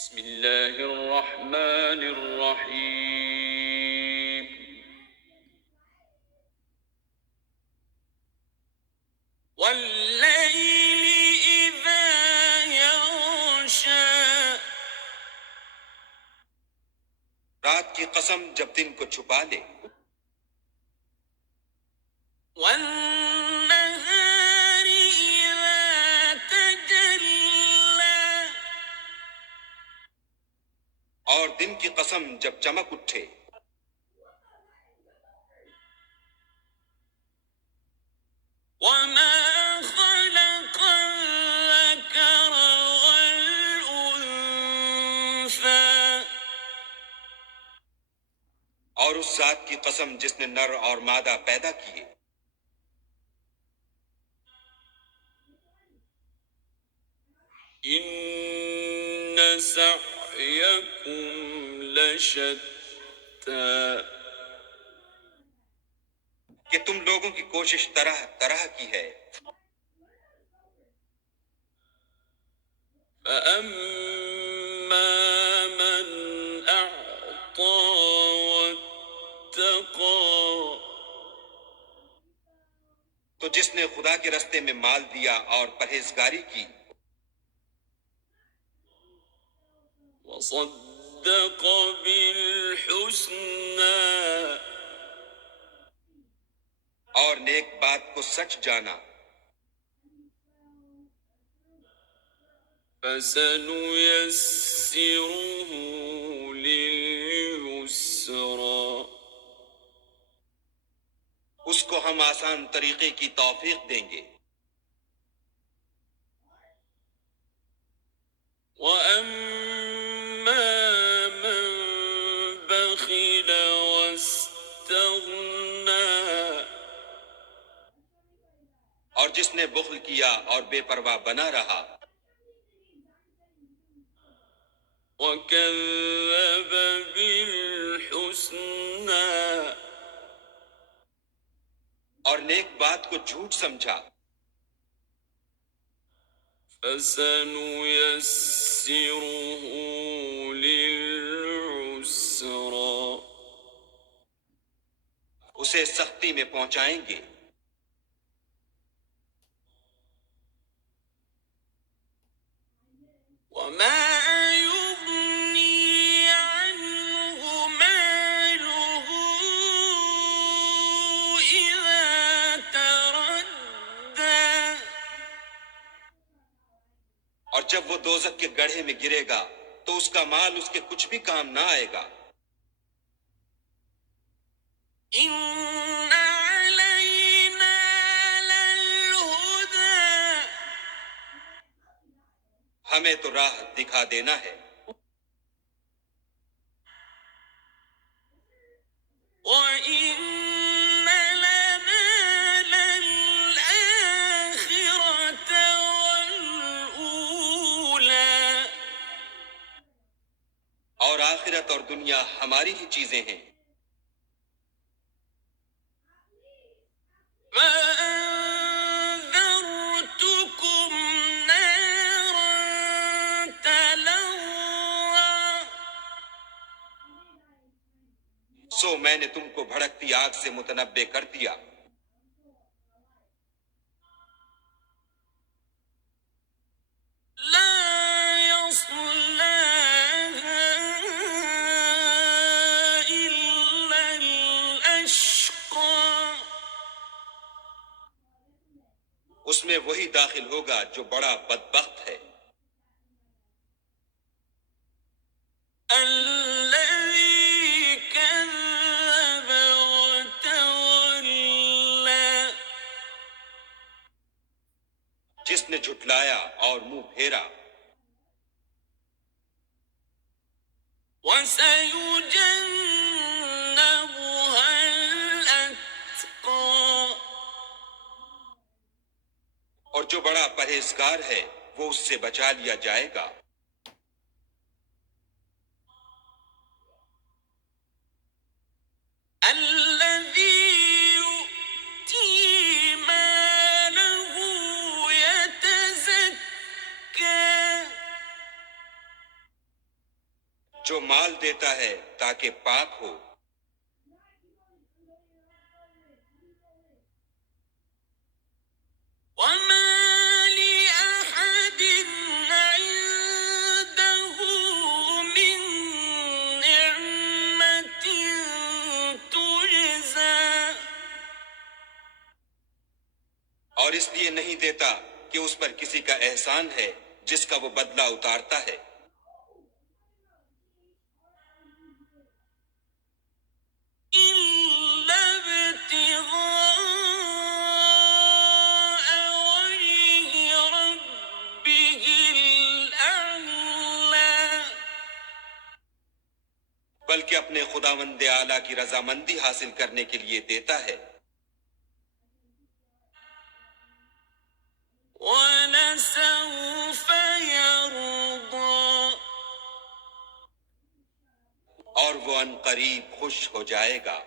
بسم اللہ الرحمن الرحیم واللیل اذا یغشی رات کی قسم جب دن کو چھپا لے، والنہار اذا تجلی اور دن کی قسم جب چمک اٹھے، وما خلق الذکر والانثى اور اس ذات کی قسم جس نے نر اور مادہ پیدا کیے، ان سعیکم لشتی کہ تم لوگوں کی کوشش طرح طرح کی ہے، فأما من أعطى واتقى تو جس نے خدا کے رستے میں مال دیا اور پرہیزگاری کی، وصدق بالحسنى اور نیک بات کو سچ جانا، فسنيسره لليسرى اس کو ہم آسان طریقے کی توفیق دیں گے، وأما من بخل واستغنى اور جس نے بخل کیا اور بے پرواہ بنا رہا، وكذب بالحسنى اور نیک بات کو جھوٹ سمجھا، فسنيسره للعسرى اسے سختی میں پہنچائیں گے، وما يغني عنه ماله إذا تردى اور جب وہ دوزخ کے گڑھے میں گرے گا تو اس کا مال اس کے کچھ بھی کام نہ آئے گا، إن علينا للهدى ہمیں تو راہ دکھا دینا ہے، وإن لنا للآخرة والأولى اور آخرت اور دنیا ہماری ہی چیزیں ہیں، فأنذرتكم نارا تلظى سو میں نے تم کو بھڑکتی آگ سے متنبع کر دیا، لا يصلاها إلا الأشقى اس میں وہی داخل ہوگا جو بڑا بدبخت ہے، الذي كذب وتولى جس نے جھٹلایا اور منہ پھیرا، وسيجنبها الأتقى اور جو بڑا پرہیزگار ہے وہ اس سے بچا لیا جائے گا، الذي يؤتي ماله يتزكى جو مال دیتا ہے تاکہ پاک ہو، وما لأحد عنده من نعمة تجزى اور اس لیے نہیں دیتا کہ اس پر کسی کا احسان ہے جس کا وہ بدلہ اتارتا ہے، إلا ابتغاء وجه ربه الأعلى بلکہ اپنے خداوند اعلیٰ کی رضامندی حاصل کرنے کے لیے دیتا ہے، وَلَسَوْفَ يَرْضَىٰ اور وہ ان قریب خوش ہو جائے گا۔